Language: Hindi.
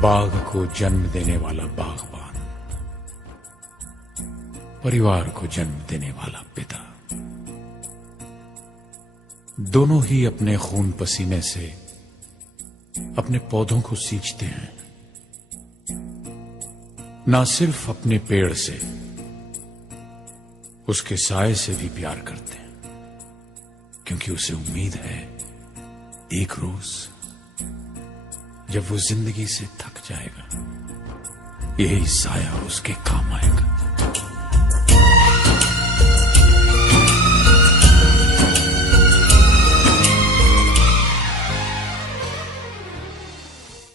बाघ को जन्म देने वाला बागबान, परिवार को जन्म देने वाला पिता, दोनों ही अपने खून पसीने से अपने पौधों को सींचते हैं। ना सिर्फ अपने पेड़ से, उसके साए से भी प्यार करते हैं, क्योंकि उसे उम्मीद है एक रोज जब वो जिंदगी से थक जाएगा, यही साया उसके काम आएगा।